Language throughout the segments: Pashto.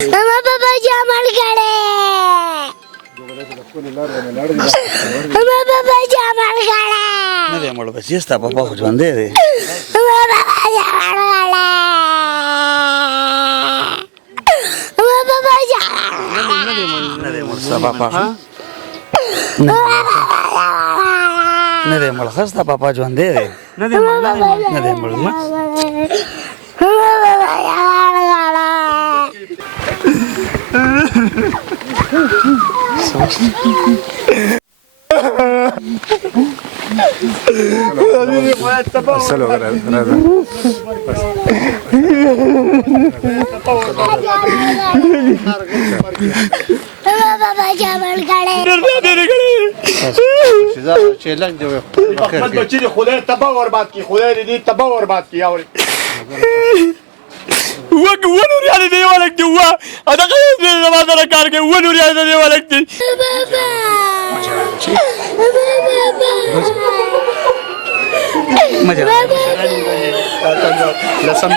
ನಮ್ಮ ಬಾಬಾಜಿ ಅಮಲ್ ಕಡೆ ನಮ್ಮ ಬಾಬಾಜಿ ಅಮಲ್ ಕಡೆ Nadie me lo que sí está, papá, pues bandere. ನಮ್ಮ ಬಾಬಾಜಿ ಅಮಲ್ ಕಡೆ ನಮ್ಮ Babaji Nadie me lo está, papá. Nadie me lo está, papá, pues bandere. Nadie me lo Babaji ಅಮಲ್ ಕಡೆ बच्ची ने खुदा तबाह और बात की खुदा ने दी तबाह और बात की और हुआ नूरिया ने देवा लगती हुआ अदा के नमाज अदा करके हुआ नूरिया ने देवा लगती मजा लसम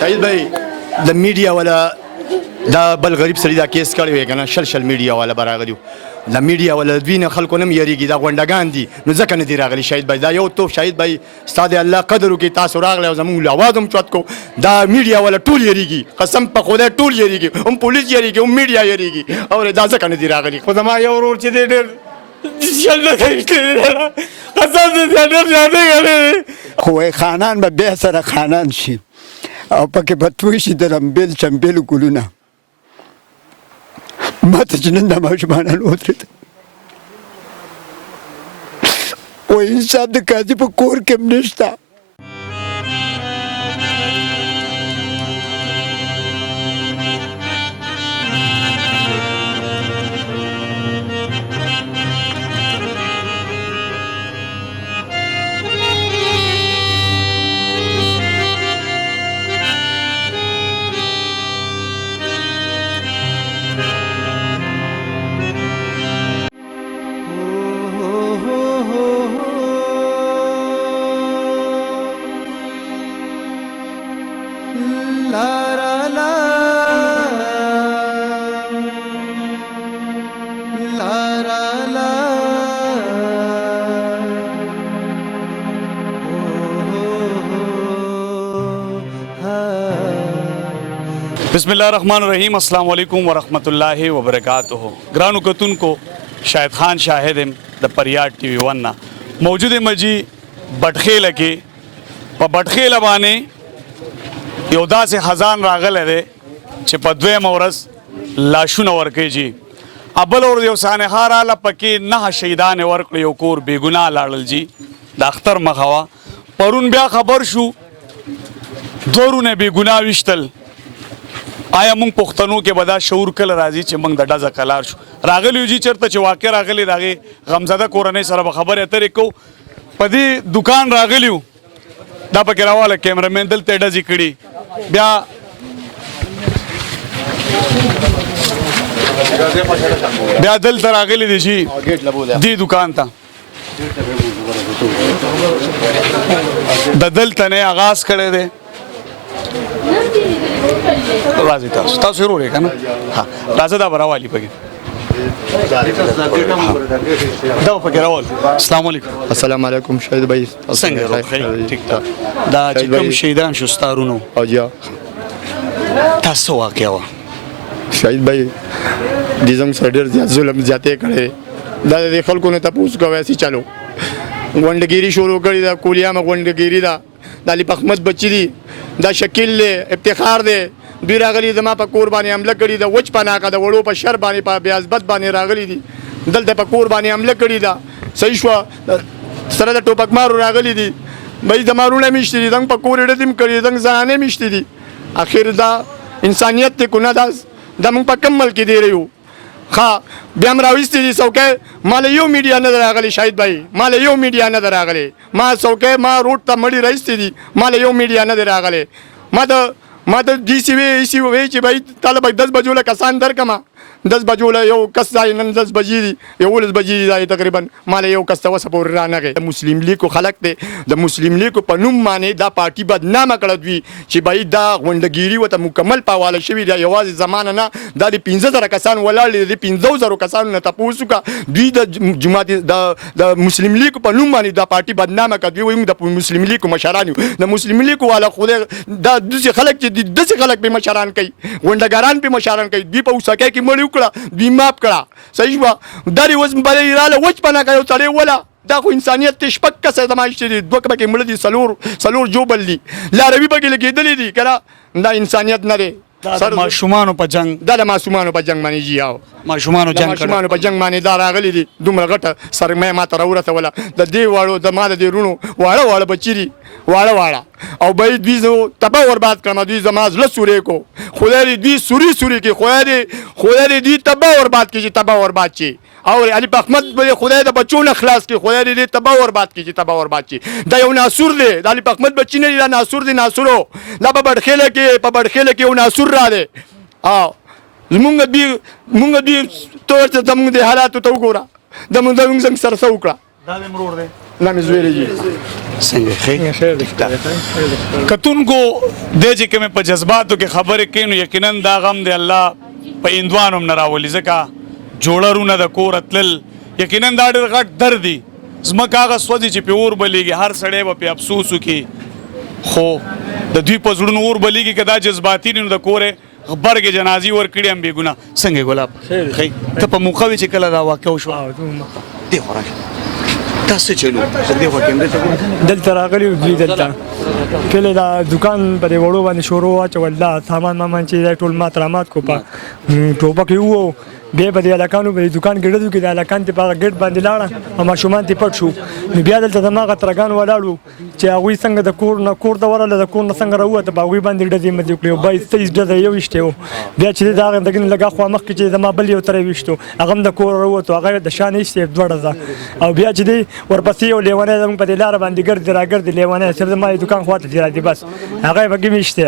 शाहिद भाई द मीडिया वाला دا بل غریب سړي دا کیس کړی وی کنه شل میډیا والا براغلیو دا میډیا والا دوینه خلکو نم یریږي دا غونډګان دي نو ځکه نه دی راغلی شاهد بھائی دا یو تو شاهد بھائی استاد الله قدر وکي تاسو راغلی او زموږ आवाज هم چوت کو دا میډیا والا ټول یریږي قسم په خدای ټول یریږي هم پولیس یریږي هم میډیا یریږي او دا ځکه نه دی راغلی خو زما یو ورور چې دی ډېر شل نه قسم دې ډېر یادې غړي خو خانان به بیا سره خانان شي او پکې به توی شي د رمبیل چمبیل ګلونه ما ته چې نن دا ماشومانان ودرېدل و انصاف د قاضي په کور کې هم نشته बिस्मिल्लाहिर्रहमानिर्रहीम अस्सलाम वालेकुम वरहमतुल्लाहि वबरकातुहू ग्रानू कतुन को शाहिद खान शाहिद द परियार टीवी वन्ना मौजूद मजी बटखेल के बटखेल बाने योदा से हजान रागल है चे पद्वे मौरस लाशुन वर्के जी अबल और योसाने हारा पके न शहीदान वर्क योकोर बेगुना लाड़ल जी दाख्तर मखावा परुन ब्या खबर शू दोरू ने बेगुना विश्तल आया मुंग पुख्तनों के बदा शऊर कल राजी चे मंग दडा जकलार शो रागली जी चरता चे वाक्य रागली दागे गमज़दा कोरने सर खबर है तेरे को पदी दुकान रागलियो दा पके रावाला कैमरामैन दल तेडा जिकड़ी ब्या दल तर रागली दिशी दी दुकान था दल तने आगाज करे दे राजी तासु जरूर है ना हाँ राजा दा बरावाली पगे दा पगे रावाल अस्सलाम वालेकुम अस्सलाम वालेकुम शाहिद भाई संगे रो खैर ठीक ठाक दा चिकम शहीदान शुस्तारुनो او جا تاسو واقعا وا शाहिद भाई दिजम सडर जुलम जाते कड़े دا د خلکو نه تاسو کوي سي چالو غونډګيري شروع کړی دا کولیا ما غونډګيري دا د علي احمد بچی دی دا شکل له افتخار دی دوی راغلي زما په قرباني عمله کړی دا وچ پناکه د وړو په شر باندې په بیازبت باندې راغلي دي دلته په قرباني عمله کړی دا صحیح شو سره د ټوپک مارو راغلي دي مې د مارونه میشتي دي څنګه په کور ډدم کړی څنګه ځانه میشتي دي اخر دا انسانیت ته کو نه دا موږ په کمل کې دی رہیو ها بیا هم راویستې دي څوکۍ ما له یو میډیا نه ده راغلی شاهد بھائی ما له یو میډیا نه ده راغلی ما څوکۍ ما روډ ته مړي راایستې دي ما له یو میډیا نه ده راغلی ما ته ډي سي وی چې بھائی تاله به 10 بجو له کسان درکړم 10 بجو له یو کس ځای نن 10 بجې دي 11 بجې دي تقریبا ما له یو کس ته اوسه پورې رانغی د مسلم لیګ خلک دی د مسلم لیګ په نوم باندې دا پارټي بدنامه کړه دوی چې بھائی دا غونډګیري ورته مکمل پاواله شوي ده یوازې زمانه نه دا د 15,000 کسان ولاړ دي د 15,000 کسانو نه تپوس وکړه دوی د جماعت د مسلم لیګ په نوم باندې دا پارټي بدنامه کړه دوی وایي د مسلم لیګ مشران یو د مسلم لیګ والا خدای دا داسې خلک چې داسې خلک به مشران کوي غونډګاران به مشران کوي دوی په اوسکه کې مړ وکړه دوی ماپ کړه صحیح شوه دا اوس بلې راله وچ پناه کوي سړی وله دا خو انسانیت ته شپږ کسه زما چې دي دوه پکې مړه دي څلور جوبل دي لاروي پکې لګېدلې دي که دا انسانیت نه دی د ماشومانو په جنګ دا د ماشومانو په جنګ باندې جی او ماشومانو جنګ ماشومانو په جنګ باندې دا راغلي دي دومره غټه سرمایه ما ته راورسوله د دې واړو د ما د دې رونو واړه بچي دي واړه او به دوی زه تباه برباد کړم دوی زما زړه سورې کو خدای دې دوی سوري کې خدای دې دوی تباه برباد کړي چې تباه برباد شي او علي احمد به خدای د بچو نه خلاص کړي خدای دې تباه برباد کړي چې تباه برباد شي دا یو ناسور دی د علي احمد بچی نه دی دا ناسور دی ناسورو دا په بډخېله کې یو ناسور را دی زمونږ دوی تور ته زمونږ د حالاتو ته وګوره د مونږ سره څه وکړه دا دې مرور دی دا مې زویلی جي څنګه ښه کتونکو دی چې کومې په جذباتو کې خبرې کوي نو یقینا دا غم دی الله په هندوانو هم نه راولي ځکه جوړه رونه د کور تلل یقینا دا ډېر غټ درد دی ځمکه هغه سوځي چې پې اور بلیږي هر سړی به پې افسوس وکړي خو د دوی په زړونو اور بلیږي که دا جذباتي دي نو د کورې غبرګې جنازې ورکړي هم بېګناه څنګه ګلاب ښه ته په موقع وې چې کله دا واقع وشوه دې خوا راشه دا څه چلو دې خوا کیمرې دلته راغلي وو دوی دلته کله دا دکان په دې وړو باندې شروع واچول دا سامان مامان چې دا ټول مات رامات کو په ټوپک یې وو بیا به د هلکانو په دکان کې ډزو کې د هلکان ته په هغه ګیټ باندې لاړه او ماشومان ته پټ شو نو بیا دلته هماغه ترګان ولاړ وو چې هغوی څنګه د کور ته ورغله د کور نه څنګه راووته په هغوی باندې ډزې مزې وکړې او 22-23 ډزه یې وویشتې وو بیا چې د هغه دګ نه لږه خوا مخکې چې زما بل یو تره یې ویشتو هغه هم د کور راووتو هغه د شا نه ایستې 2 ډزه او بیا چې دی ورپسې یو لیونی زموږ په دې لاره باندې ګرځي راګرځي لیونی صرف زما د دکان خوا ته ځي راځي بس هغه یې پکې ویشتې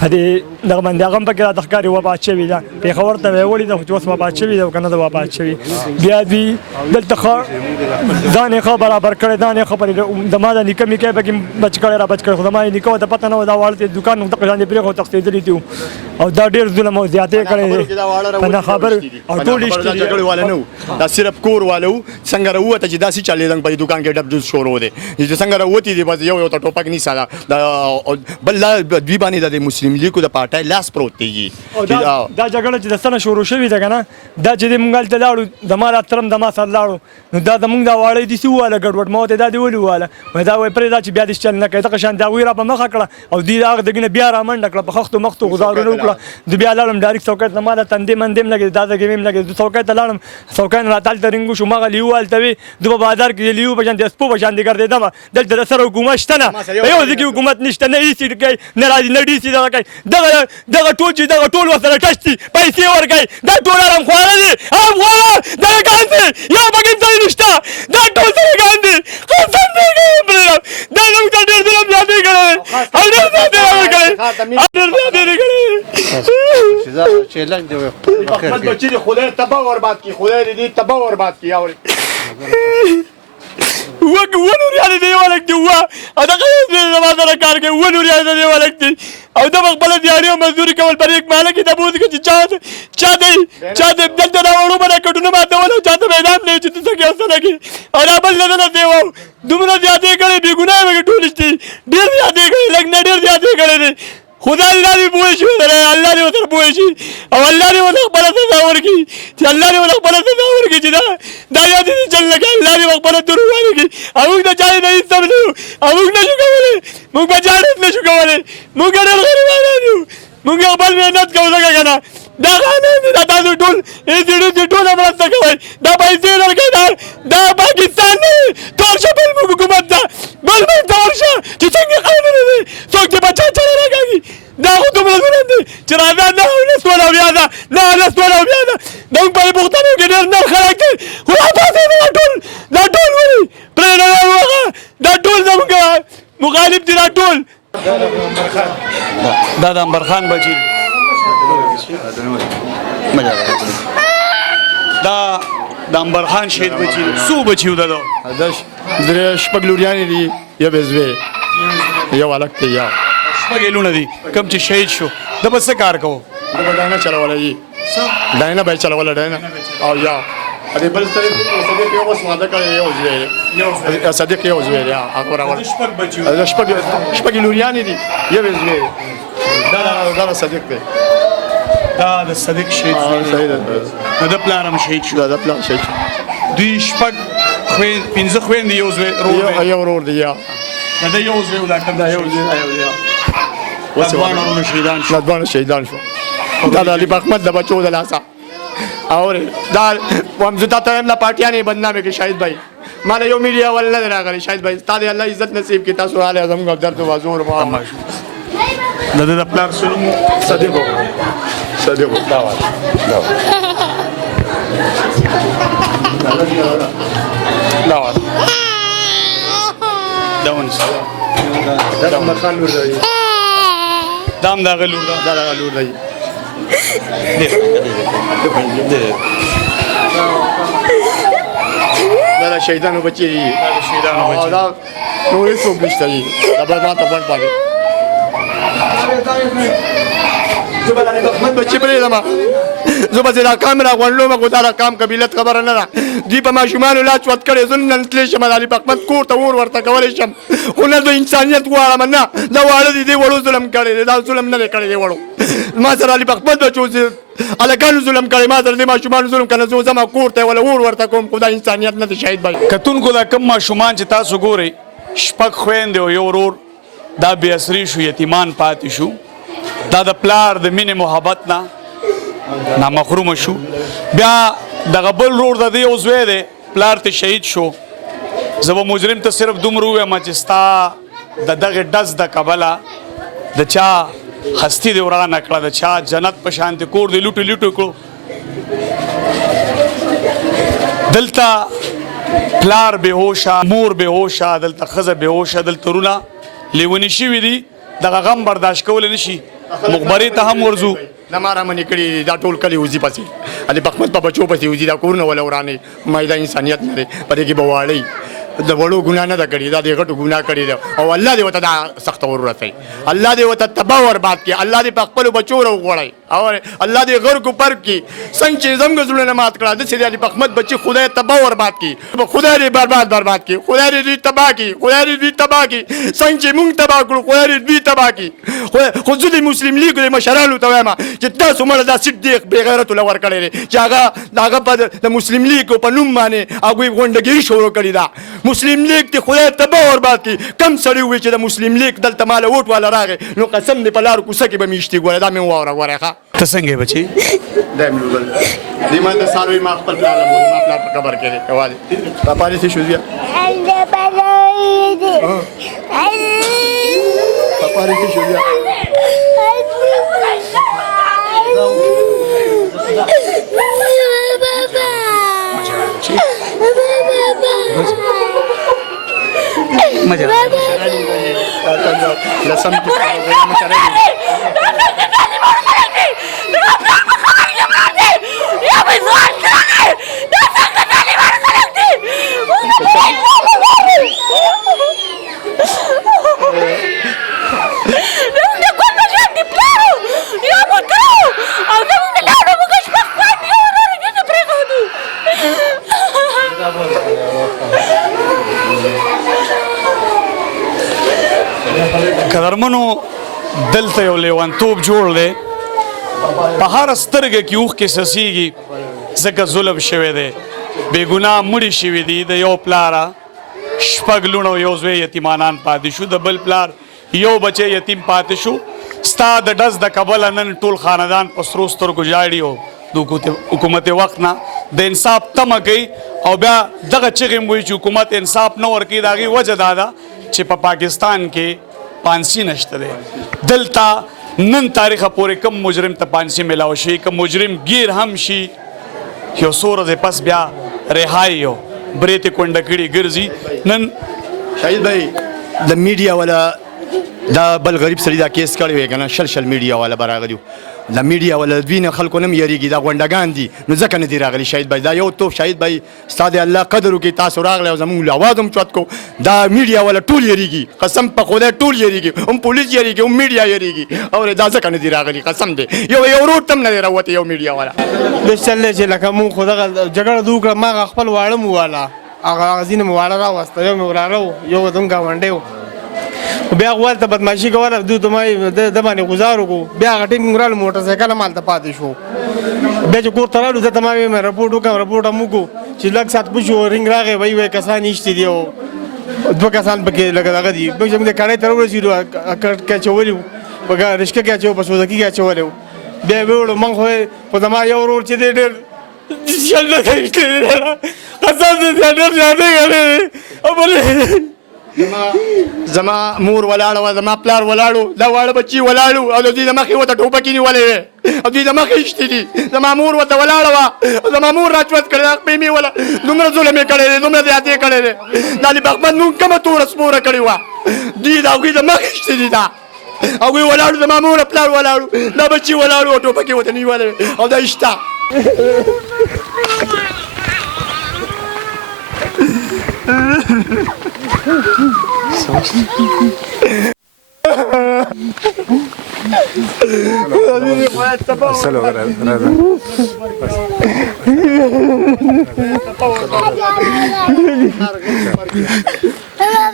په دې دغه باندې هغه هم پکې راته ښکاري وباد شوې ده پېښور ته یې وړې ده خو چې اوس وباد شوې ده که نه ده وباد شوي بیا دوی دلته ځان یې ښه برابر کړی ځان یې ښه د ما د نیکه میکه یې پکې بچ کړی را بچ کړی خو زما یې نیکه ورته پته نه وه دا واړه ته دکان دغه شان دې پرېښود تښتېدلي دي او دا ډېر ظلم او زیاتې کړی په ناخبر او ټول جګړې والا نه وو دا صرف کور والا وو څنګه راووته چې داسې چلېدل په دې دکان کې ډب جوز شروع دی چې څنګه راوتې دي بس یو ته ټوپک نیسه دا بل دوی باندې د مسلم لیګو د پارټۍ لاس پروت دی دا جګړه چې د څه نه شروع شوې ده که نه دا چې دی مونږ هلته لاړو د ما راترم د ما سره لاړو نو دا زمونږ دا واړی داسې وواله ګډوډ ما ورته دا دې ولې وواله وایي دا وایي پرېږده چې بیا دې چل نه کوي دغه شان د هغوی را په مخه کړه او دوی د هغه دګ نه بیا را منډه کړه په خښتو مختو غزارونه وکړه دوی بیا لاړم ډایرکټ څوکۍ ته ما د تندې مندې هم لګېدې دا ځګې مې هم لګېدې څوکۍ ته لاړم څوکۍ نه راته هلته رنګ وشو مغه لیو هلته وي دوی په بازار کې لیو په شان د سپو په شان دې ګرځېدمه دلته د سره حکومت شته نه په یو ځای کې حکومت نشته نه ایسي کوي نه راځي نه ډیسي دغه کوي دغه ټول چې دغه ټول ورسره ټچ دي پیسې ورکوي دا ټول ارامخواره دي ارامخواره دغه دي یو پکې ځای نشته دا ټول سرګان دي قسم دې کوم دا زموږ ته ډېر ظلم زیاتې کړی او ډېر زیاتې راوړی ډېر زیاتې کړی چیلنج دی احمد بچی دې خدای تباه برباد کړي خدای دې تباه برباد کړي اورې ونوریانې دی ولک دي او دغه زما سره کار کوي ونوریانې دی ولک دي او د خپله دیاري او مزدوري کول پر یک محله کې د بوز کې چې چا د دلته دا وړو باندې کټونه ماتول او چا ته میدان نه چې ته څه کې اوسه لګي او دا بل نه دی وو دومره زیاتې کړې بې ګناه مې ټول دي ډېر زیاتې کړې لږ نه ډېر زیاتې کړې دي خدا الله دې پوه شي الله دې ورته پوه شي او الله دې ورته خپله سزا ورکړي چې الله دې ورته خپله سزا ورکړي چې دا یاد دې چل نه کوي الله دې خپله تور وکړي او موږ د چا نه هېڅ نه یو او موږ نه شو کولی موږ په چا نه شو کولی موږ ډېر غریبان یو موږ خپل محنت کوو ځکه که نه دا قانون دی دا تاسو ټول ایسیډي ټوله مرسته کوئ دا پیسې درکوئ دا پاکستان نه تور شه بل موږ حکومت ته بل تور شه چې څنګه قانون دی څوک چې بچا چلی راکاږي دا خو دومره ظلم دی چې راځه نه لس ولا بیا ده نه لس ولا بیا ده د موږ په پوښتنه دا د انبر خان بچی دا د انبر خان شهید بچی څو بچي و د ده دا درې شپږ لوریانې دي یو یې زوی یو هلک دی یا شپږ یې لوڼه دي کوم چې شهید شو ده به څه کار کوو دا به ډاینه چلولی وي ډاینه به یې چلوله ډاینه او یا دې بل سره صدیق یو اوس واده کړی یو زوی دی صدیق یو زوی دی هغه برابر شپږ بچي دا شپږ لوریانې دي یو یې زوی دی دا صدیق دی دا د صدیق شهید صحیح ده نو د پلار هم شهید شو دا پلان شي دوی شپږ پنځه خویندې یو زوی ورور دی یو ورور دی یا د ده یو زوی و دا کوم دا یو دی یا دا دواړه ورونه شهیدان شو ندوانه شهیدان شو دا د علي احمد د بچو د لاسه اور دا هم زه تا ته وایم لا پارټیانې بدنامې کې شاهد بھائی ما له یو میډیا ول نه دی راغلی شاهد بھائی ستا د الله عزت نصیب کړي تاسو اعلی اعظم درد و زور ما د ده د پلار سنوم صدیقو دا ونیسه دا عمر خان لور دی دا هم د هغه لور ده دا دغه لور دی دا د شهیدانو بچي دي شهیدانو بچي دا نور هیڅوک نشته دي دا به ما ته پڼ پاتې زه به د علي احمد بچي پرېږدم زه به دا کام راغونډلوم خو دا کام قبیلت خبره نه ده دوی په ماشومانو لاس ود کړی زه نن تللی شم د علي احمد کور ته اور ورته کولی شم خو نه د انسانیت غواړم نه دا واړه دي دې وړو ظلم کړی دی دا ظلم نه دی کړی دی وړو ما سره علي احمد بچو هلکانو ظلم کړی ما سره دې ماشومانو ظلم کړی زه ځم کور ته ولا اور ورته کوم خو دا انسانیت نه دی شاهد بھائی کتونکو دا کم ماشومان چې تاسو ګورئ شپږ خویندې او یو ورور دا بې اثري شو یتیمان پاتې شو دا د پلار د مینې محبت نه نامحرومه شو بیا دغه بل ورور د ده یو زوی دی پلار ته شهید شو زه به مجرم ته صرف دومره ووایم چې ستا د دغې ډز د کبله د چا هستي دې ورانه کړه د چا جنت په شانتې کور دې لوټو لوټو کړو دلته پلار بېهوشه مور بېهوشه دلته ښځه بېهوشه دلته رونه لیوني شوي دي دغه غم برداشت کولی نه شي مخبرې ته هم ورځو نه ما رامنې کړي دا ټول کلي وځي پسې علي احمد په بچو پسې وځي دا کورونه ولا ورانې ما دا انسانیت نه دی په دې کې به واړی د وړو ګناه نه ده کړې دا د غټو ګناه کړې ده او الله دې ورته دا سخته ور ورسوي الله دې ورته تباه برباد کړي الله دې په خپلو بچو راوغواړي او الله دې غرق و پرق کړي څنګه چې زموږ زړونه مات کړه داسې د علي احمد بچي خدای تباه برباد کړي خدای دې برباد کړي خدای دې دوی تباه کړي خدای دې دوی تباه کړي څنګه چې موږ تباه کړو خدای دې دوی تباه کړي خو زه د مسلم لیګ د مشرانو ته وایم چې تاسو مړه دا سیټ دی بې غیرتو له ورکړی دی چې هغه په د مسلم لیګ په نوم باندې هغوی غونډګي شروع کړې ده مسلم لیګ دې خدای تباه برباد کړي کم سړی ووایي چې د مسلم لیګ دلته ماله ووټ والا راغی نو قسم دې په لارو کوڅه کې به مې ایشتي ګوره دا مې واوره ګوره ښه ته څنګه یې بچي دا مې لوګل دې ما ته ساروي ما خپل پلار ما پلار په قبر کې دی یوازې پاپا دې څه شو بیا پاپا دې څه شو بیا لسم قدرمنو دلته یو لیونتوب جوړ دی په هره سترګه کې اوښکې څڅېږي ځکه ظلم شوی دی بېګناه مړي شوي دي د یو پلاره شپږ لوڼه او یو زوی یتیمانان پاتې شو د بل پلار یو بچی یتیم پاتې شو ستا د ډز د کبله نن ټول خاندان په سرو سترګو ژاړي او د حکومت وخت نه د انصاف تمه کوي او بیا دغه چغې م وایي چې حکومت انصاف نه ورکوي د هغې وجه دا ده چې په پاکستان کې پانسي نشته دی دلته نن تاریخه پورې کم مجرم ته پانسي میلاو شي کم مجرم گیر هم شي یو څو ورځې پس بیا رهایي او برېتې کونډه کړي ګرځي نن شهید بھائی د میډیا والا دا بل غریب سړي دا کیس کړی وی کنه شل میډیا والا براغلی د میډیا والا دوی خلکو نه یریږي دا غونډګان دي نو ځکه نه دی راغلی شهید بای دا یو توپ شهید بای استاد الله قدر وکي تاسو راغلی او زموږ आवाज هم چوت کو دا میډیا والا ټول یریږي قسم په خدای ټول یریږي هم پولیس یریږي هم میډیا یریږي او دا ځکه نه دی راغلی قسم دی یو روټ تم نه راوته یو میډیا والا د چل چې لکه مونږ خو دغه جګړه دوکړه ما خپل واړه مو والا هغه ځینې مو واړه راوسته یو مې وراره یو دم ګاونډی و بیا غوالته بدماشي کوله دوی ته ما د باندې ګزار وکړو بیا هغه ټیم راغلو موټر سایکل هم هلته پاتې شو بیا چې کور ته راغلو زه ته ما ویل رپورټ وکړم رپورټ هم وکړو چې لږ ساعت پوښو رینګ راغی وایي کسان ایشتي دي او دوه کسان پکې لږ دغه دي موږ چې موږ د کړۍ ته ورسېدو کټ کې اچولي وو په رشکه کې اچوو په سوزکي کې اچولی وو بیا یې وویلو موږ خو په زما یو ورور چې دی ډېر شل نه کوي قسم دې ډېر جانې غلی زما مور ولاړه وه زما پلار ولاړو دا واړه بچي ولاړو او د دوی د مخې ورته ټوپکې نیولې وې او دوی د مخې ایشتې دي زما مور ورته ولاړه وه زما مور راچوت کړې دا خپې مې وله دومره ظلم یې کړی دی دومره زیاتې کړی دی دا علي بغمد مونږ کومه توره سپوره کړې وه دوی د هغوی د مخې ایشتې دي دا هغوی ولاړو زما مور پلار ولاړو دا بچي ولاړو او ټوپکې ورته نیولې او دا ایشته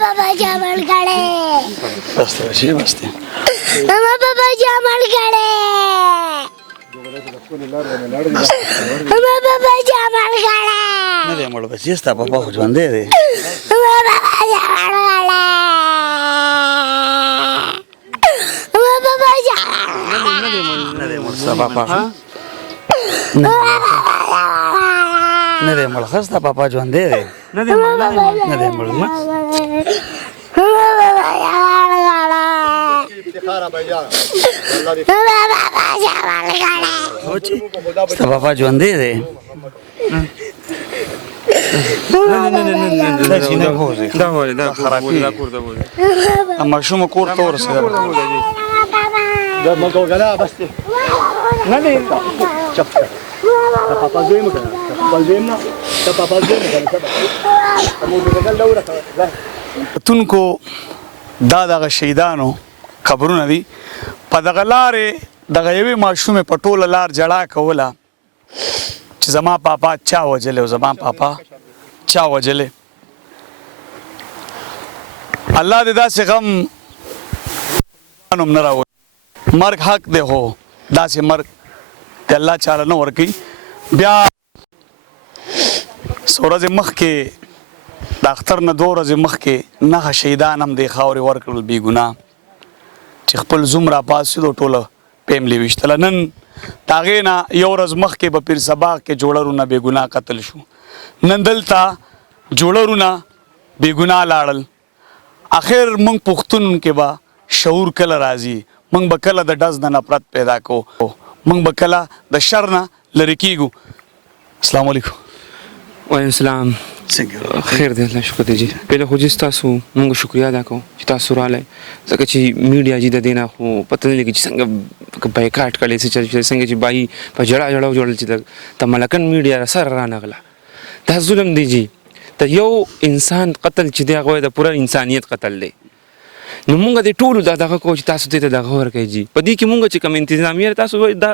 बाबा जामल काळे बसते बसते बाबा जामल काळे बाबा जामल काळे نه دی مړ بچي ستا پاپا خو ژوندی دی बाबा जामल काळे बाबा जामल نه دی مړ ستا پاپا نه دی مړ ښه ستا پاپا ژوندی دی نه دی مړ ستا پاپا ژوندی دی ماشوم کور ته ورسېده تونکو دا دغه شهیدانو قبرونه دي په دغه لارې دغه یوې ماشومې په ټوله لار جړا کوله چې زما پاپا چا وجلی او زما پاپا چا وجلی الله دې داسې غم هم نه راولي مرګ حق دی خو داسې مرګ د الله چاله نه ورکوي بیا څو ورځې مخکې د اختر نه 2 ورځې مخکې نهه شهیدان هم دې خاورې ورکړل بې ګناه چې خپل زوم راپاڅېدو ټوله فیملي ویشتله نن د هغې نه یو ورځ مخکې به پیر سباغ کې جوړرونه بې ګناه قتل شو نن دلته جوړرونه بې ګناه لاړل اخر موږ پښتون کې به شعور کله راځي موږ به کله د ډز نه نفرت پیدا کوو موږ به کله د شر نه لرې کېږو السلام علیکم وعلیکم السلام خیر دی الله شکر دی جی پهله خو جی تاسو موږ شکریا ادا کوو چې تاسو راغلی ځکه چې میډیا جی د دې نه خو پته نه لګي چې څنګه بایکاټ کړی څنګه چې بای په جړا جوړل چې د ملکن میډیا سره رانغله دا ظلم دی جی ته یو انسان قتل چې دی هغه د پوره انسانیت قتل دی نو مونږ د ټولو دا دغه کوو چې تاسو ته دغه ورکوي جی په دې کې مونږ چې کوم انتظامیه تاسو وایي دا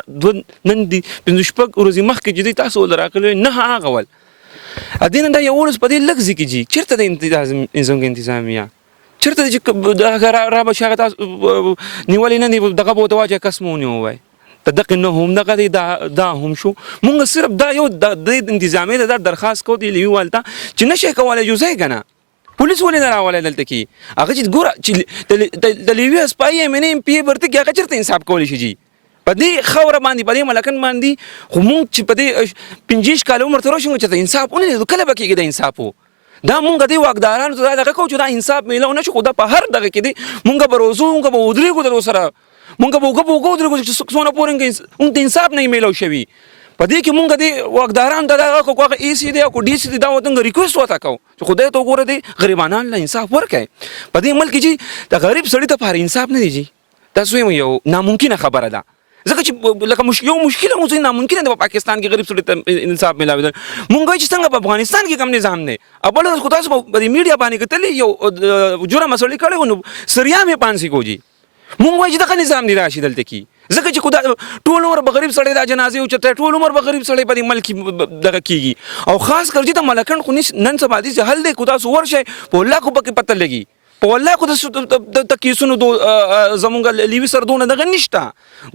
نن دي 5 ورځې مخکې چې تاسو راغلی نه هغه ول ادین دا یو ورځ په دې لږ ځکه جی چیرته د انتظامیه چیرته چې دا را به شاګه تاسو نیولې نه دی دغه به ورته واچوي کس مو ونیو وایي ته دقه نه هم دغه دی دا هم شو مونږ صرف دا یو د انتظامیه د درخواست کوو دی لیوالته چې نشي کولی جوزی که نه پولیس ولې نه راولی دلته کې هغه چې ګوره چې د لیوي اسپایي ام ان ام پی ورته کې هغه چېرته انصاف کولی شي جي په دې خاوره باندې په دې ملکن باندې خو مونږ چې په دې 25 کاله عمر ته راشو چې انصاف ونه لیدو کله به کېږي د انصاف دا مونږ د واکدارانو ته دغه کوو چې دا انصاف میلاو نه شي خو دا په هر دغه کې دی مونږ به روزو مونږ به ودرېږو در سره مونږ به وګو ودرېږو چې څونه پورې انصاف نه میلاو شوي په دې کې مونږ د واکدارانو ته دغه کو هغه ای سی دی او ډي سی دی دا وته ریکوست وته کو چې خدای ته وګوره دی غریبانو له انصاف ورکړي په دې ملک چې د غریب سړي ته پر انصاف نه دی تاسو یو ناممکنه خبره ده ځکه چې لکه یو مشکل مو ځین ناممکنه ده په پاکستان کې غریب سړي ته انصاف ملاوي مونږ چې څنګه په افغانستان کې کوم نظام نه اول خو تاسو په میډیا باندې کتلې یو جرم مسلې کړي نو سریا مې پانسي کوجی مونږ وایي دغه نظام دی راشي دلته کې ځکه چې خدای ټول عمر به غریب سړی دا جنازې اوچته ټول عمر به غریب سړی په دې ملک دغه کېږي او خاص کر چې د ملکن خو نن سبا دي چې حل دی کو تاسو ورشئ په الله خو پکې پته لګي په الله خو د کیسونو زمونږ لیوي سر دونه دغه نشته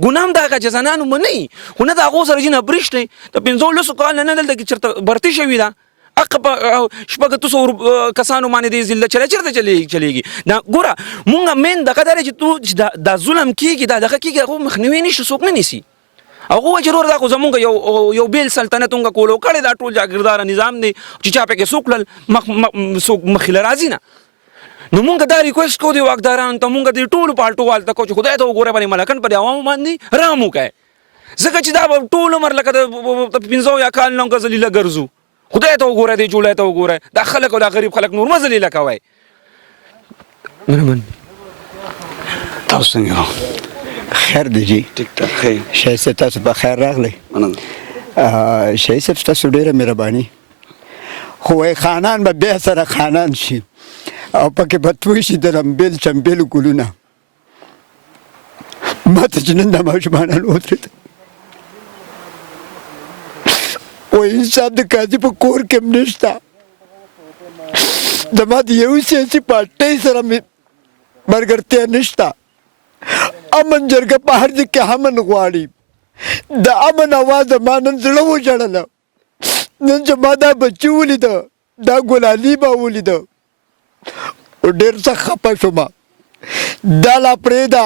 ګناه هم دغه جزانانو منئ خو نه د هغو سره چې نه برېښ دی د 15 کال نه دلته کې چېرته برتي شوي ده حق په شپږ اتو سوو کسانو باندې دې ذلت چېرته چلېږي دا ګوره مونږ مین دغه دا چې تو دا ظلم کېږي دا دغه کېږي هغه مخنیوي نشته څوک نه نیسي هغه وایي چې وروره دا خو زمونږ یو بیل سلطنت مونږ کولو کړی دا ټول جاګیرداره نظام دی چې چا پکې څوک کړل څوک مخې له راځي نه نو مونږ دا ریکوست کوو د واکدارانو ته مونږ د ټولو پالټو والو ته کوو چې خدای ته وګوره باندې ملکن پر عوامو باندې رحم وکړئ ځکه چې دا به ټول عمر لکه د 15 کال نه ذلیله ګرځو خدای ته وګوره دی جوړای ته وګوره دا خلک او دا غریب خلک نور مزه لیلا کوي من تاسو څنګه خیر دی جی ټیک ټاک خیر شای صاحب تاسو په خیر راغلی شای صاحب تاسو ډېره مهرباني خو خانان به بیا سره خانان شي او پکې به توی شي د رمبېل چمبېلو ګلونه ما ته چې نن دا ماشومانان ودرېدل و انصاف د قاضي په کور کې هم نشته زما د یو سیاسي پارټۍ سره مې ملګرتیا نشته امن جرګه په هر ځای کې امن غواړي د امن اواز زما نن زړه وژړله نن چې ما دا بچي ولیده دا ګلالي به ولیده ډېر سخت خفه شوم دا لا پرېږده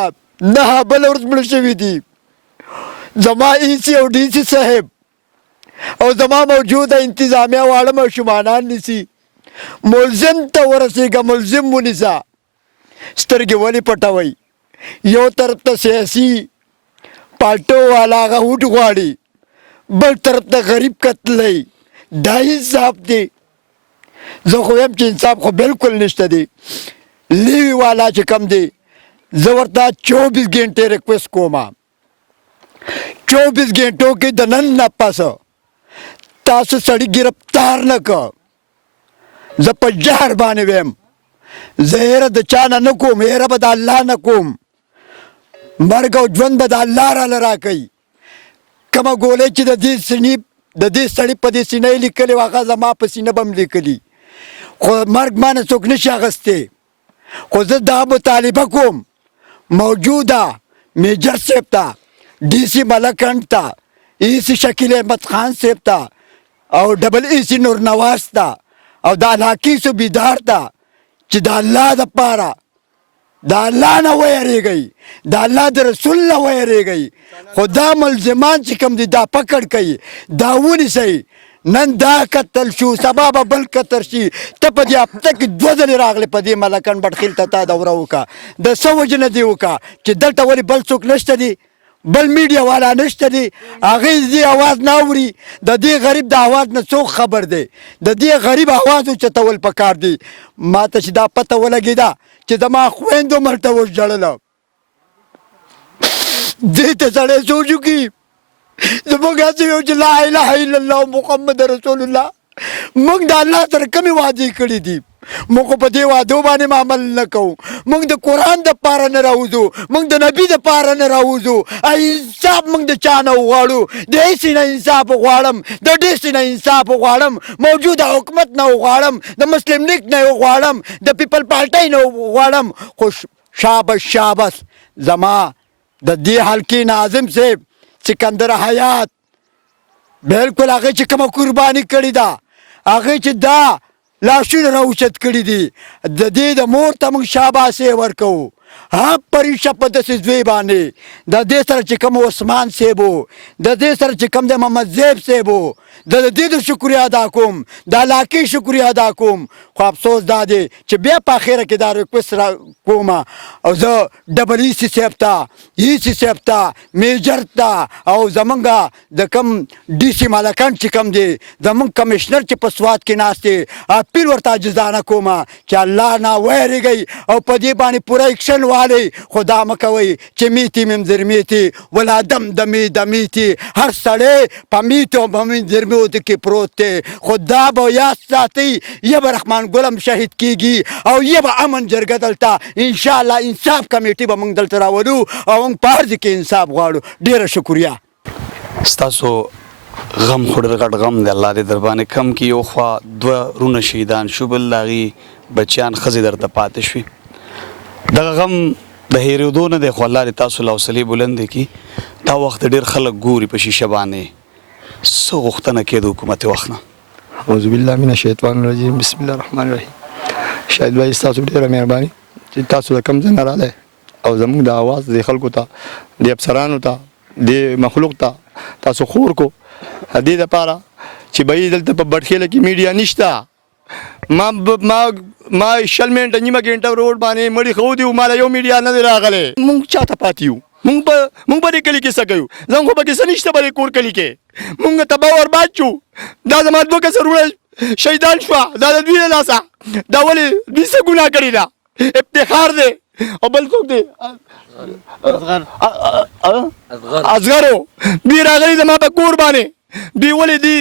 نه بله ورځ مړه شوي دي زما ای سي او ډي سي صاحب او زما موجوده انتظامیه واړه ماشومانان نیسي ملزم ته ورسېږه ملزم ونیسه سترګې ولې پټوئ یو طرف ته سیاسي پالټو والا هغه هوټ غواړي بل طرف ته غریب قتلی دا انصاف دی زه خو یم چې انصاف خو بلکل نشته دی لیوي والا چې کم دی زه ورته 24 ګنټې ریکویسټ کوم 24 ګنټو کې د نن نه پسه تاسو سړی گرفتار نه که زه په جهر باندې ویم زه هیره د چا نه کوم هیره به د الله نه کوم مرګ او ژوند به د الله راله راکوي کومه ګولۍ چې د دې سړي په دې سینه یې لیکلې وه هغه زما په سینه به م لیکلي خو مرګ ما نه څوک نشي اخیستی خو زه دا مطالبه کوم موجوده میجر صاحب ته ډي سي ملکنډ ته ای سي شکیل احمد خان صاحب ته او ډبل ای سي نور نواز ته او د علاقې صوبیدار ته چې د الله دپاره د الله نه ویریږئ د الله د رسول نه ویریږئ خو دا ملزمان چې کوم دي دا پکړ کوي دا ونیسئ نن دا قتل شو سبا به بل قتل شي ته په دې هفته کې 2 ځلې راغلې په دې ملکن بټخیل ته تا دوره وکړه د څه وجې نه دې وکړه چې دلته ولې بل څوک نشته دي بل میډیا والا نشته دي هغې دې اواز نه اوري د دې غریب د اواز نه څوک خبر دی د دې غریب اواز اوچتول پکار دی ما ته چې دا پته ولګېده چې زما خویندو ملته وژړله دې ته سړی سوچ وکړي زموږ هسې یو چې لا اله الا الله محمد رسول الله موږ د الله سره کومې وعدې کړي دي موږ په دې وعدو باندې عمل نه کوو موږ د قرآن دپاره نه راوځو موږ د نبي دپاره نه راوځو انصاف موږ د چا نه وغواړو د هېڅ نه انصاف غواړم د ډېس نه انصاف غواړم موجوده حکومت نه غواړم د مسلم لیگ نه غواړم د پیپل پارټۍ نه غواړم خو شابس زما د دې حلقې ناظم صاحب سکندر حیات بلکل هغې چې کومه قرباني کړې ده هغې چې دا لاشونه راوچت کړي دي د دې د مور ته موږ شاباسي ورکوو ها پریشه په داسې ځوی باندې د دې سره چې کوم عثمان صاحب و د دې سره چې کوم د محمد زیب صاحب و د دې د شکریه ادا کوم د علاقې شکریه ادا کوم خو افسوس دا دی چې بیا په اخره کې دا ریکوست را کوم او زه ډبل ای سی صاحب ته ای سی صاحب ته میجر ته او زمونږ د کم ډي سی مالکان چې کم دی زمونږ کمشنر چې په سوات کې ناست دی اپیل ورته عاجزانه کوم چې الله نه ویریږئ او په دې باندې پوره اکشن والی خو دا مه کوئ چې میتي ممزر میتي ولا دم دمی دمیتي هر سړی په میتو په ممزر میتو کې پروت دی خو دا به یاد ساتئ یا به رحمان ګلم شهید کیږي او یا به امن جرګه دلته انشاءالله انصاف کمیټي به موږ دلته راولو او موږ په هر ځای کې انصاف غواړو ډېره شکریه ستاسو غم خو ډېر غټ غم دی الله دې در باندې کم کړي یو خوا دوه رونه شهیدان شو بل د هغې بچیان ښځې درته پاتې شوي دغه غم د هېرېدو نه دی خو الله دې تاسو له حوصلې بلندې کړي دا وخت ډېر خلک ګوري په شیشه باندې څه غوښتنه کې د حکومت وخت نه اعوذ بالله من الشیطان الرجیم بسم الله الرحمن الرحیم شاهد بھائی ستاسو ډېره مهرباني چې تاسو د کوم ځای نه راغلی او زموږ د اواز د خلکو ته د افسرانو ته د مخلوق ته تاسو خور کو دې دپاره چې بھائی دلته په بټخیله کې میډیا نشته ما شل منټه نیمه ګنټه روډ باندې مړي خو دي ماله یو میډیا نه دی راغلی مونږ چاته پاتې یو مونږ به دې کلي کې څه کوو زموږ خو پکې څه نشته به دې کور کلي کې مونږ تباه برباد شو دا زما دوه کسه وروڼه شهیدان شوه دا د دوی له لاسه دا ولې دوی څه ګناه کړې ده افتخار دی او بل څوک دی اصغرو دوی راغلي زما په کور باندې دوی ولې دوی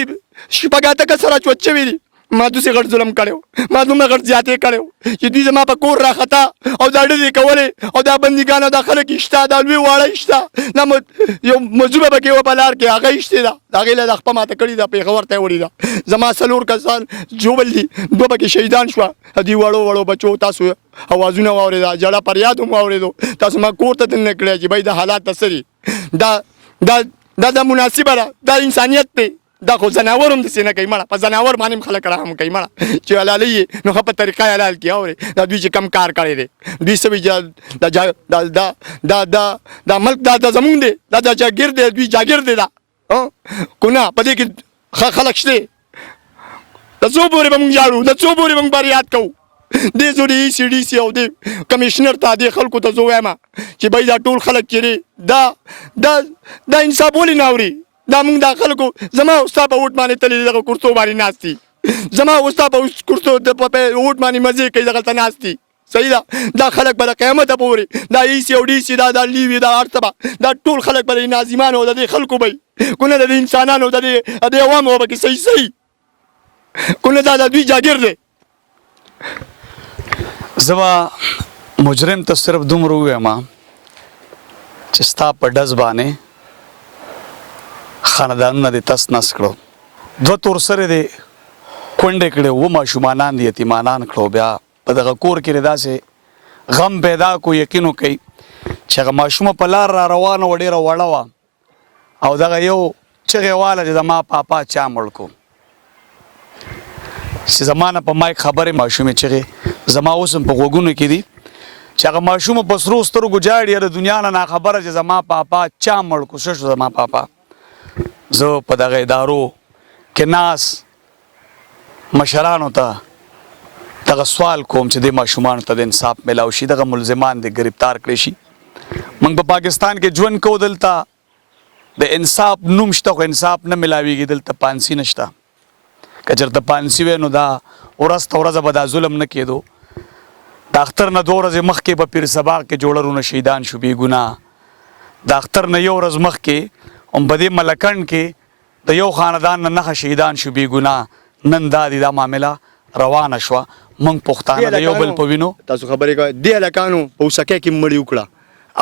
شپږ اته کسه راچوت شوي دي ما دوسې غټ ظلم کړی ما دومره غټ زیاتې کړی چې دوی زما په کور راخطا او دا ډزې کولې او دا بندیګان او دا خلک شته دا لوی واړه شته دا یو مجوبه پکې وه په لار کې هغه شتې ده د هغې له دا خپه ماته کړې ده پېښور ته یې وړې ده زما څلور کسان جوبل دي دوه پکې شهیدان شوه دوی وړو بچو تاسو اوازونه واورېده جړه فریاد هم واورېدو تاسو ما کور ته دننه کړی چې بھائی دا حالات ته څه دي دا مناسبه ده دا انسانیت دی دا خو زناور هم داسې نه کوي مړه په زناور باندې هم خلک رحم کوي مړه چې حلالوي یې نو ښه په طریقه یې حلال کړي اورې دا دوی چې کم کار کړی دی دوی څه دا ملک دا زمونږ دی دا جاګیر دی دوی جاګیر دی دا که نه په دې کې ښه خلک شته د څو پورې به مونږ جاړو د څو پورې به مونږ فریاد کوو دې زه د ای سی ډي سی او د کمیشنر ته دې خلکو ته زه وایم چې بھائی دا ټول خلک چې دی دا انصاف ولې نه اوري دا مونږ دا خلکو زما ستا په اوټ باندې تللي دغه کرسو باندې ناست دي زما ستا په کرسو په اوټ باندې مزې کوي دغلته ناست دي صحیح ده دا خلک به د قیامته پورې دا ای سی او ډي سی دا لیوي دا هر څه به دا ټول خلک به د ناظمانو د دې خلکو به که نه د انسانانو د دې عوامو به کې صحیح که نه دا د دوی جاګیر دی زه به مجرم ته صرف دومره ووایم چې ستا په ډز باندې خاندانونه دې تس نس کړو دوه تور سره دې کونډې کړې اوه ماشومانان دې یتیمانان کړو بیا په دغه کور کې داسې غم پیدا کو یقین وکړئ چې هغه ماشومه په لار را روانه وه ډېره وړه وه او دغه یو چغې واله چې زما پاپا چا مړ کو چې زما نه په مایک خبرې ماشومې چغې زما اوس هم په غوږونو کې دي چې هغه ماشومه په سرو سترګو جاړي د دنیا نه ناخبره چې زما پاپا چا مړ کو څه شو زما پاپا زه په دغه ادارو کې ناس مشرانو ته دغه سوال کوم چې د ماشومانو ته د انصاف میلاو شي دغه ملزمان د گرفتار کړی شي موږ په پاکستان کې ژوند کوو دلته د انصاف نوم شته خو انصاف نه میلاویږي دلته پانسي نشته که چېرته پانسي وی نو دا ورځ ته ورځه به دا ظلم نه کېدو د اختر نه 2 ورځې مخکې به پیر سبا کې جوړرونه شهیدان شو بې ګناه د اختر نه 1 ورځ مخکې هم په دې ملکنډ کې د یو خاندان نه نښه شهیدان شو بې ګناه نن دا دا معامله روانه شوه موږ پښتانه د یو بل په وینو تاسو خبرې کوئ دې هلکانو په اوسکۍ کې مړي وکړه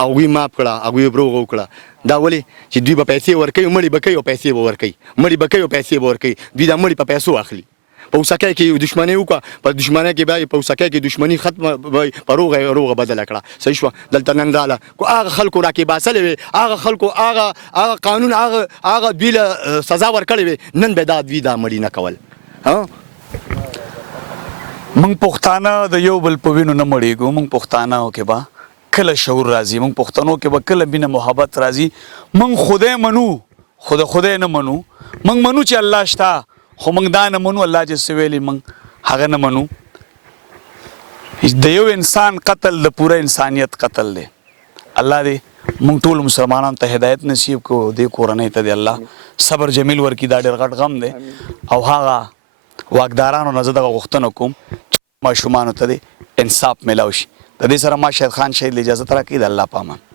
هغوی ماف کړه هغوی بروغه وکړه دا ولې چې دوی به پیسې ورکوي مړي به کوي او پیسې به ورکوي مړي به کوي او پیسې به ورکوي دوی دا مړي په پیسو اخلي په اوسکۍ کې دښمني وکړه په دښمنۍ کې بیا په اوسکۍ کې دښمني ختمه په روغه بدله کړه صحیح شوه دلته نن راله کو هغه خلکو راکې باسلې وې هغه خلکو هغه قانون هغه دوی له سزا ورکړې وې نن به دا دوی دا مړي نه کول موږ پښتانه د یو بل په وینو نه مړېږو موږ پښتانه کې به کله شعور راځي موږ پښتنو کې به کله مینه محبت راځي موږ خدای منو خدای نه منو موږ منو چې الله شته خو موږ دا نه منو الله چې څه ویلي موږ هغه نه منو د یو انسان قتل د پوره انسانیت قتل دی الله دې موږ ټول مسلمانانو ته هدایت نصیب کو دې کورنۍ ته دې الله صبر جمیل ورکړي دا ډېر غټ غم دی او هغه واکدارانو نه زه دغه غوښتنه کوم چې ماشومانو ته دې انصاف میلاو شي د دې سره ما شهید خان شهید له اجازت راکړي د الله په امان